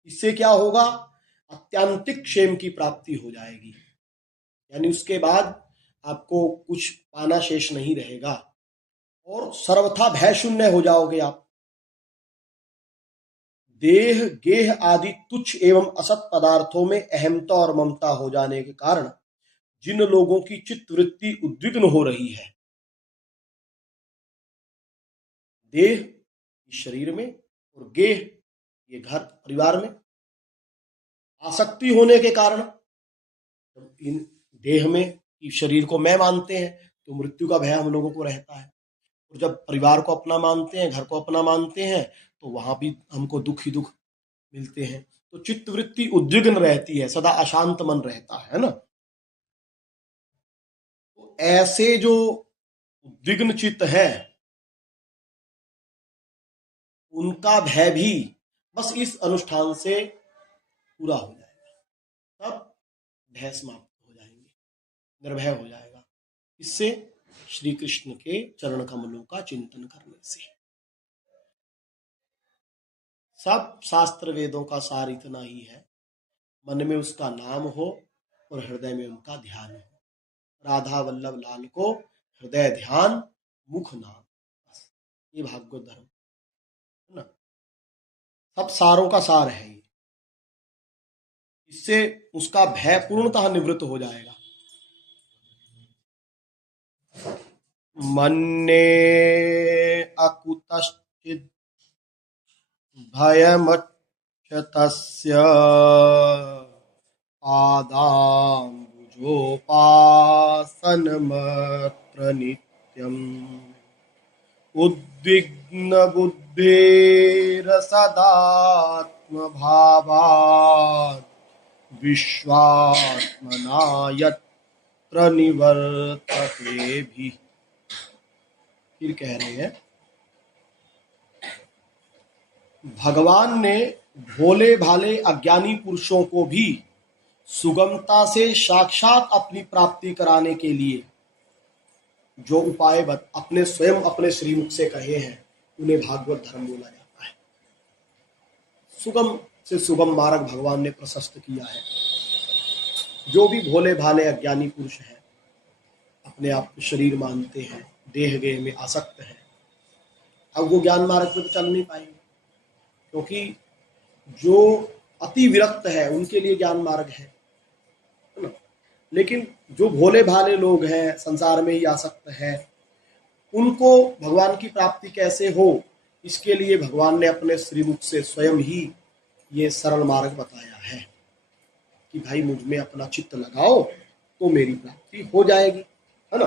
इससे क्या होगा? अत्यांतिक क्षेम की प्राप्ति हो जाएगी, यानी उसके बाद आपको कुछ पाना शेष नहीं रहेगा और सर्वथा भय शून्य हो जाओगे आप। देह गेह आदि तुच्छ एवं असत पदार्थों में अहमता और ममता हो जाने के कारण जिन लोगों की चित्त वृत्ति उद्विग्न हो रही है, देह शरीर में और गेह ये घर परिवार में आसक्ति होने के कारण, इन देह में शरीर को मैं मानते हैं तो मृत्यु का भय हम लोगों को रहता है, और जब परिवार को अपना मानते हैं, घर को अपना मानते हैं, तो वहां भी हमको दुख ही दुख मिलते हैं। तो चित्त वृत्ति उद्विग्न रहती है, सदा अशांत मन रहता है ना। तो ऐसे जो उद्विग्न चित्त है उनका भय भी बस इस अनुष्ठान से पूरा हो जाएगा, तब भय समाप्त हो जाएंगे, निर्भय हो जाएगा। इससे श्री कृष्ण के चरण कमलों का चिंतन करने से। सब शास्त्र वेदों का सार इतना ही है, मन में उसका नाम हो और हृदय में उनका ध्यान हो। राधा वल्लभ लाल को हृदय ध्यान मुख नाम, बस ये भागवत धर्म। सब सारों का सार है ये। इससे उसका भय पूर्णतः निवृत्त हो जाएगा। मन्ये अकुतश्चित् भयमच्युतस्य पादाम्बुजोपासनमत्र नित्यम् उद्विग्नबुद्धेरसदात्मभावात् विश्वात्मना यत्र निवर्तते भी। फिर कह रहे हैं, भगवान ने भोले भाले अज्ञानी पुरुषों को भी सुगमता से साक्षात अपनी प्राप्ति कराने के लिए जो उपाय अपने स्वयं अपने श्रीमुख से कहे हैं, उन्हें भागवत धर्म बोला जाता है। सुगम से सुगम मार्ग भगवान ने प्रशस्त किया है। जो भी भोले भाले अज्ञानी पुरुष हैं, अपने आप को शरीर मानते हैं, देह गेह में आसक्त हैं, अब वो ज्ञान मार्ग पे तो चल नहीं पाएंगे, क्योंकि जो अति विरक्त है उनके लिए ज्ञान मार्ग है ना। लेकिन जो भोले भाले लोग हैं, संसार में ही आसक्त हैं, उनको भगवान की प्राप्ति कैसे हो, इसके लिए भगवान ने अपने श्रीमुख से स्वयं ही ये सरल मार्ग बताया है कि भाई मुझ में अपना चित्त लगाओ तो मेरी प्राप्ति हो जाएगी, है ना।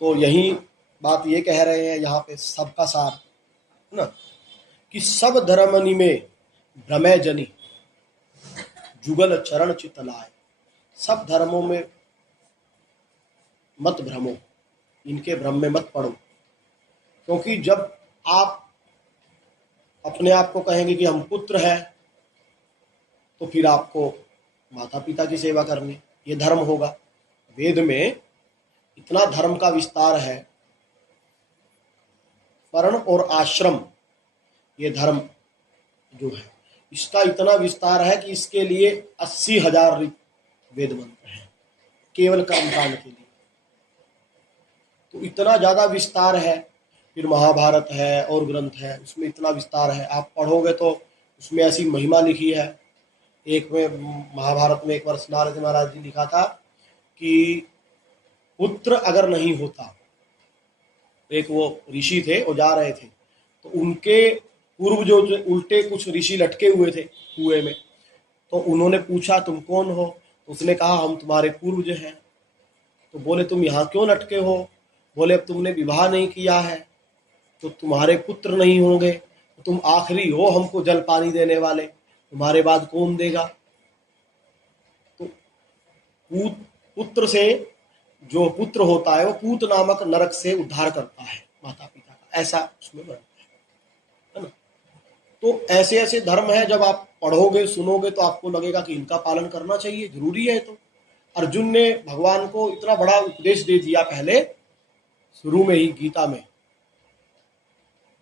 तो यही बात ये कह रहे हैं यहाँ पे, सबका सार, है ना, कि सब धर्मनि में भ्रमय जनी जुगल चरण चित लाए। सब धर्मों में मत भ्रमो, इनके भ्रम में मत पड़ो, क्योंकि जब आप अपने आप को कहेंगे कि हम पुत्र हैं, तो फिर आपको माता पिता की सेवा करनी, ये धर्म होगा। वेद में इतना धर्म का विस्तार है, वर्ण और आश्रम, ये धर्म जो है इसका इतना विस्तार है कि इसके लिए 80,000 वेद मंत्र हैं केवल कर्मकांड के लिए। तो इतना ज्यादा विस्तार है। फिर महाभारत है और ग्रंथ है, उसमें इतना विस्तार है, आप पढ़ोगे तो उसमें ऐसी महिमा लिखी है। एक में महाभारत में एक बार नारद महाराज जी लिखा था कि पुत्र अगर नहीं होता, एक वो ऋषि थे, वो जा रहे थे, तो उनके पूर्व जो उल्टे कुछ ऋषि लटके हुए थे कुएं में, तो उन्होंने पूछा तुम कौन हो, तो उसने कहा हम तुम्हारे पूर्वज हैं। तो बोले तुम यहाँ क्यों लटके हो? बोले अब तुमने विवाह नहीं किया है तो तुम्हारे पुत्र नहीं होंगे, तो तुम आखिरी हो हमको जल पानी देने वाले, तुम्हारे बाद कौन देगा? तो पुत्र से जो पुत्र होता है वो पूत नामक नरक से उद्धार करता है माता पिता का, ऐसा उसमें वर्णन है ना। तो ऐसे ऐसे धर्म है, जब आप पढ़ोगे सुनोगे तो आपको लगेगा कि इनका पालन करना चाहिए, जरूरी है। तो अर्जुन ने भगवान को इतना बड़ा उपदेश दे दिया पहले शुरू में ही गीता में,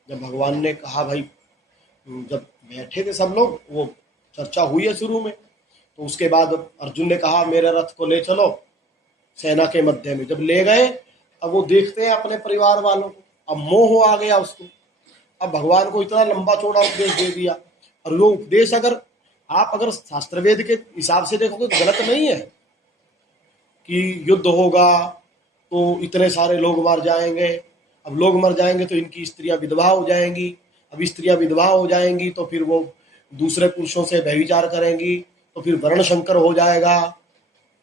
जब भगवान ने कहा भाई, जब बैठे थे सब लोग, वो चर्चा हुई है शुरू में, तो उसके बाद अर्जुन ने कहा मेरे रथ को ले चलो सेना के मध्य में। जब ले गए, अब वो देखते हैं अपने परिवार वालों को, अब मोह आ गया उसको। अब भगवान को इतना लंबा चौड़ा उपदेश दे दिया, और वो उपदेश अगर आप शास्त्र वेद के हिसाब से देखोगे तो गलत नहीं है कि युद्ध होगा तो इतने सारे लोग मर जाएंगे, अब लोग मर जाएंगे तो इनकी स्त्रियां विधवा हो जाएंगी, अब स्त्रियां विधवा हो जाएंगी तो फिर वो दूसरे पुरुषों से व्यभिचार करेंगी, तो फिर वर्ण संकर हो जाएगा,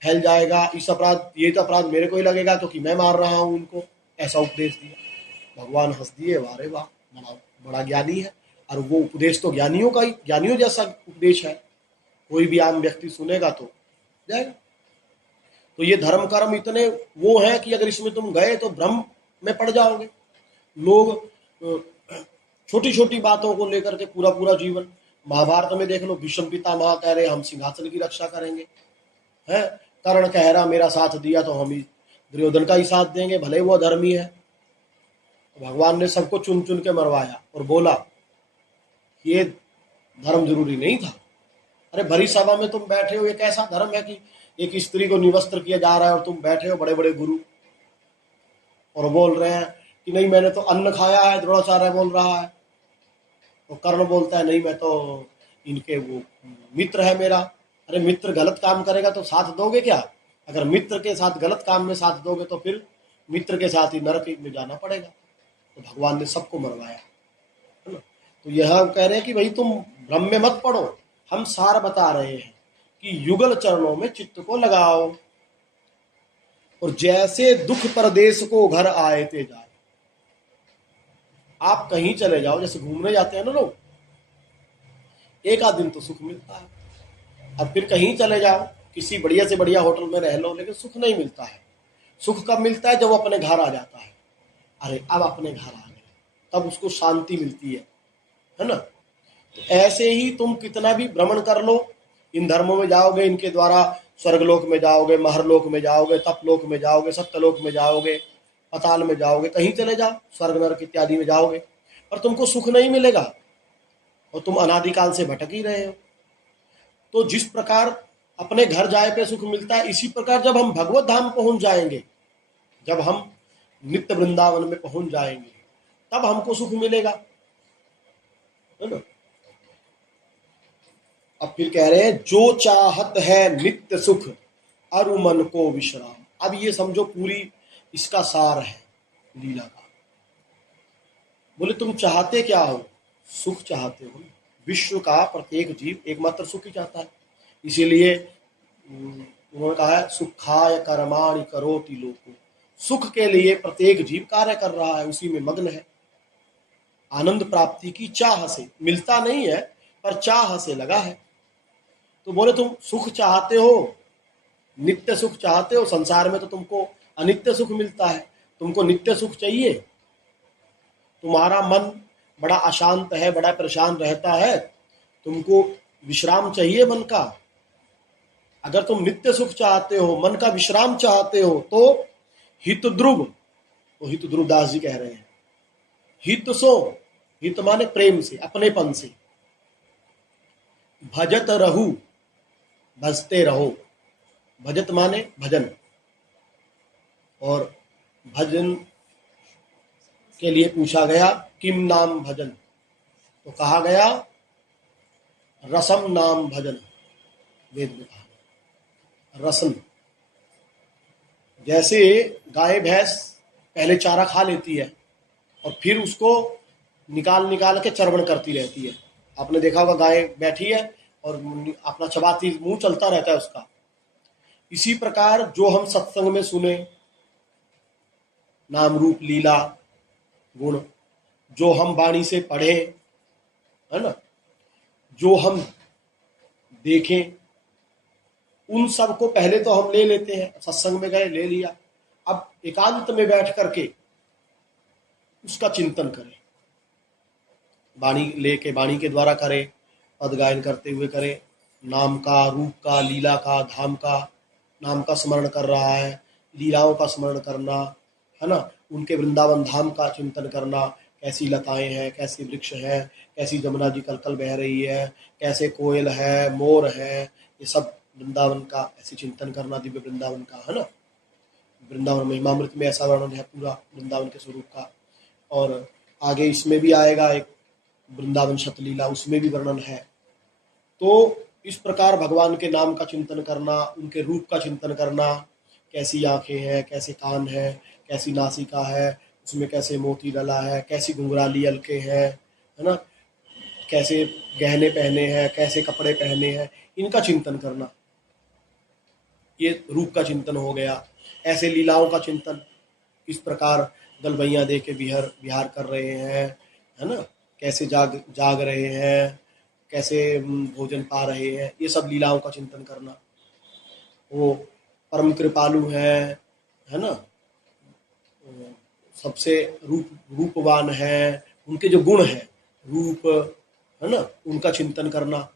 फैल जाएगा, इस अपराध, ये तो अपराध मेरे को ही लगेगा क्योंकि मैं मार रहा हूं उनको। ऐसा उपदेश दिया। भगवान हंस दिए, वारे वाह, बड़ा ज्ञानी है। और वो उपदेश तो ज्ञानियों का ही, ज्ञानियों जैसा उपदेश है, कोई भी आम व्यक्ति सुनेगा तो जाएगा। तो ये धर्म कर्म इतने वो है कि अगर इसमें तुम गए तो भ्रम में पड़ जाओगे। लोग छोटी छोटी बातों को लेकर के पूरा पूरा जीवन, महाभारत में देख लो, भीष्म पितामह कह रहे हम सिंहासन की रक्षा करेंगे, है, कर्ण कह रहा मेरा साथ दिया तो हम ही दुर्योधन का ही साथ देंगे, भले वो अधर्मी है। तो भगवान ने सबको चुन चुन के मरवाया और बोला ये धर्म जरूरी नहीं था। अरे भरी सभा में तुम बैठे हो, एक ऐसा धर्म है कि एक स्त्री को निवस्त्र किया जा रहा है और तुम बैठे हो बड़े बड़े गुरु और बोल रहे हैं कि नहीं मैंने तो अन्न खाया है, द्रोणाचार्य बोल रहा है, तो कर्ण बोलता है नहीं, मैं तो इनके वो मित्र है मेरा। अरे मित्र गलत काम करेगा तो साथ दोगे क्या? अगर मित्र के साथ गलत काम में साथ दोगे तो फिर मित्र के साथ ही नरक में जाना पड़ेगा। तो भगवान ने सबको मरवाया, है ना। तो यह कह रहे हैं कि भाई तुम भ्रम में मत पड़ो, हम सार बता रहे हैं कि युगल चरणों में चित्त को लगाओ, और जैसे दुख परदेश को घर आए ते जाए। आप कहीं चले जाओ, जैसे घूमने जाते हैं ना लोग, एक आध दिन तो सुख मिलता है, अब फिर कहीं चले जाओ, किसी बढ़िया से बढ़िया होटल में रह लो, लेकिन सुख नहीं मिलता है। सुख कब मिलता है? जब वो अपने घर आ जाता है। अरे अब अपने घर आ गए, तब उसको शांति मिलती है ना। तो ऐसे ही तुम कितना भी भ्रमण कर लो, इन धर्मों में जाओगे, इनके द्वारा स्वर्गलोक में जाओगे, महरलोक में जाओगे, तपलोक में जाओगे, सत्यलोक में जाओगे, पताल में जाओगे, कहीं चले जाओ, स्वर्ग नरक इत्यादि में जाओगे, पर तुमको सुख नहीं मिलेगा, और तुम अनादिकाल से भटक ही रहे हो। तो जिस प्रकार अपने घर जाए पे सुख मिलता है, इसी प्रकार जब हम भगवत धाम पहुंच जाएंगे, जब हम नित्य वृंदावन में पहुंच जाएंगे, तब हमको सुख मिलेगा, है ना। अब फिर कह रहे हैं जो चाहत है नित्य सुख अरु मन को विश्राम। अब ये समझो पूरी इसका सार है लीला का। बोले तुम चाहते क्या हो? सुख चाहते हो। विश्व का प्रत्येक जीव एकमात्र सुख ही चाहता है, इसीलिए उन्होंने कहा है सुखाय कर्माणि करोति लोको। सुख के लिए प्रत्येक जीव कार्य कर रहा है, उसी में मग्न है। आनंद प्राप्ति की चाह से, मिलता नहीं है पर चाह से लगा है। तो बोले तुम सुख चाहते हो, नित्य सुख चाहते हो। संसार में तो तुमको अनित्य सुख मिलता है, तुमको नित्य सुख चाहिए। तुम्हारा मन बड़ा अशांत है, बड़ा परेशान रहता है, तुमको विश्राम चाहिए मन का। अगर तुम नित्य सुख चाहते हो, मन का विश्राम चाहते हो, तो हित ध्रुव, तो हित ध्रुव दास जी कह रहे हैं हित सो, हित माने प्रेम से, अपनेपन से। भजत रहू, भजते रहो। भजत माने भजन, और भजन के लिए पूछा गया किम नाम भजन, तो कहा गया रसम नाम भजन। वेद में कहा रसन। जैसे गाय भैंस पहले चारा खा लेती है और फिर उसको निकाल निकाल के चरवण करती रहती है। आपने देखा होगा, गाय बैठी है और अपना चबाती, मुंह चलता रहता है उसका। इसी प्रकार जो हम सत्संग में सुने, नाम रूप लीला गुण, जो हम वाणी से पढ़े, है ना, जो हम देखें, उन सब को पहले तो हम ले लेते हैं। सत्संग में गए, ले लिया। अब एकांत में बैठ करके उसका चिंतन करें, वाणी लेके, वाणी के द्वारा करें, पद गायन करते हुए करें, नाम का, रूप का, लीला का, धाम का, नाम का स्मरण कर रहा है, लीलाओं का स्मरण करना, है ना, उनके वृंदावन धाम का चिंतन करना। कैसी लताएं हैं, कैसी वृक्ष है, कैसी जमुना जी कलकल बह रही है, कैसे कोयल है, मोर है, ये सब वृंदावन का ऐसे चिंतन करना, दिव्य वृंदावन का, है ना। वृंदावन महिमामृत में ऐसा वर्णन है पूरा वृंदावन के स्वरूप का। और आगे इसमें भी आएगा एक वृंदावन शतलीला, उसमें भी वर्णन है। तो इस प्रकार भगवान के नाम का चिंतन करना, उनके रूप का चिंतन करना, कैसी आंखें हैं, कैसे कान है, कैसी नासिका है, उसमें कैसे मोती डला है, कैसी घुंघराली अलके हैं, है ना, कैसे गहने पहने हैं, कैसे कपड़े पहने हैं, इनका चिंतन करना, ये रूप का चिंतन हो गया। ऐसे लीलाओं का चिंतन, इस प्रकार गलबैयाँ दे के विहार कर रहे हैं, है ना, कैसे जाग रहे हैं, कैसे भोजन पा रहे हैं, ये सब लीलाओं का चिंतन करना। वो परम कृपालु है ना, सबसे रूपवान है, उनके जो गुण है, रूप, है ना, उनका चिंतन करना,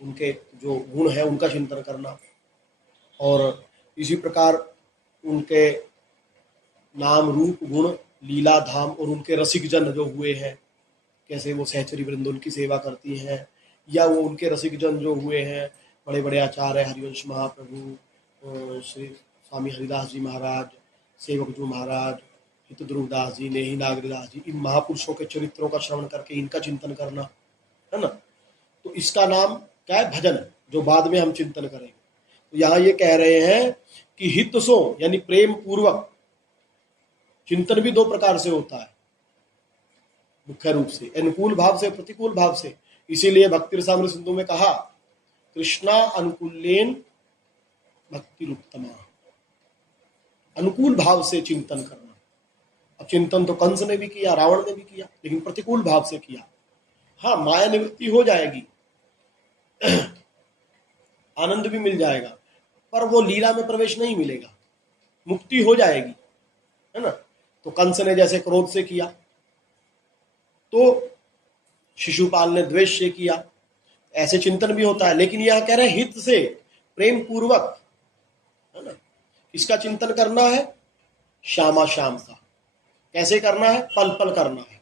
उनके जो गुण है उनका चिंतन करना। और इसी प्रकार उनके नाम, रूप, गुण, लीला, धाम, और उनके रसिक जन जो हुए हैं, कैसे वो सहचरी वृंद उनकी सेवा करती हैं, या वो उनके रसिक जन जो हुए हैं, बड़े बड़े आचार्य, हरिवंश महाप्रभु, श्री स्वामी हरिदास जी महाराज, सेवक जो महाराज, हित ध्रुवदास जी, नेही नागरिदास जी, इन महापुरुषों के चरित्रों का श्रवण करके इनका चिंतन करना, है ना। तो इसका नाम क्या है? भजन, जो बाद में हम चिंतन करेंगे। तो यहाँ ये कह रहे हैं कि हित सो यानी प्रेम पूर्वक चिंतन भी दो प्रकार से होता है मुख्य रूप से, अनुकूल भाव से, प्रतिकूल भाव से। इसीलिए भक्ति रसामृत सिंधु में कहा कृष्णा अनुकूलेन भक्ति उत्तमा, अनुकूल भाव से चिंतन करना। अब चिंतन तो कंस ने भी किया, रावण ने भी किया, लेकिन प्रतिकूल भाव से किया। हाँ, माया निवृत्ति हो जाएगी, आनंद भी मिल जाएगा, पर वो लीला में प्रवेश नहीं मिलेगा, मुक्ति हो जाएगी, है ना। तो कंस ने जैसे क्रोध से किया, तो शिशुपाल ने द्वेष से किया, ऐसे चिंतन भी होता है। लेकिन यह कह रहे हित से, प्रेम पूर्वक, है ना। किसका चिंतन करना है? श्यामा श्याम का। कैसे करना है? पल पल करना है।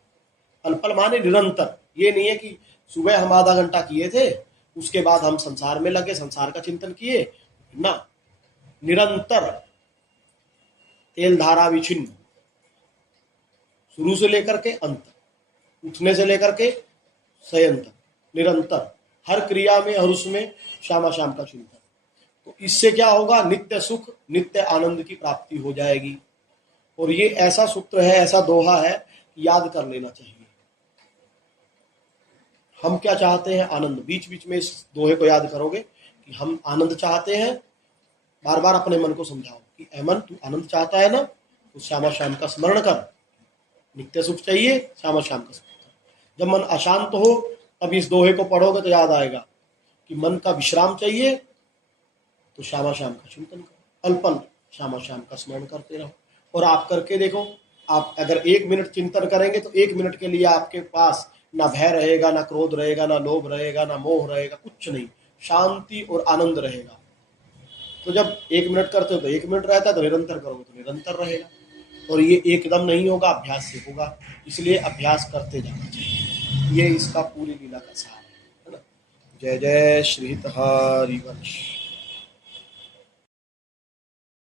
पल पल माने निरंतर। ये नहीं है कि सुबह हम आधा घंटा किए थे, उसके बाद हम संसार में लगे, संसार का चिंतन किए ना। निरंतर तेल धारा विछिन्न, शुरू से लेकर के अंत, उठने से लेकर के शयन तक, निरंतर हर क्रिया में, हर उसमें श्यामा श्याम का चिंतन। तो इससे क्या होगा? नित्य सुख, नित्य आनंद की प्राप्ति हो जाएगी। और ये ऐसा सूत्र है, ऐसा दोहा है, याद कर लेना चाहिए। हम क्या चाहते हैं? आनंद। बीच बीच में इस दोहे को याद करोगे कि हम आनंद चाहते हैं। बार बार अपने मन को समझाओ कि ऐ मन, तू आनंद चाहता है ना, तो श्यामा श्याम का स्मरण कर। नित्य सुख चाहिए, श्यामा श्याम का स्मरण कर। जब मन अशांत हो, तब इस दोहे को पढ़ोगे तो याद आएगा कि मन का विश्राम चाहिए, तो श्यामा श्याम का चिंतन करो। पल पल श्यामा श्याम का स्मरण करते रहो। और आप करके देखो, आप अगर 1 मिनट चिंतन करेंगे तो 1 मिनट के लिए आपके पास ना भय रहेगा, ना क्रोध रहेगा, ना लोभ रहेगा, ना मोह रहेगा, कुछ नहीं, शांति और आनंद रहेगा। तो जब 1 मिनट करते हो तो 1 मिनट रहता है, तो निरंतर करोगे तो निरंतर रहेगा। और ये एकदम नहीं होगा, अभ्यास से होगा। इसलिए अभ्यास करते जाना चाहिए। ये इसका पूरी लीला का सार है ना। जय जय श्री हरिवंश।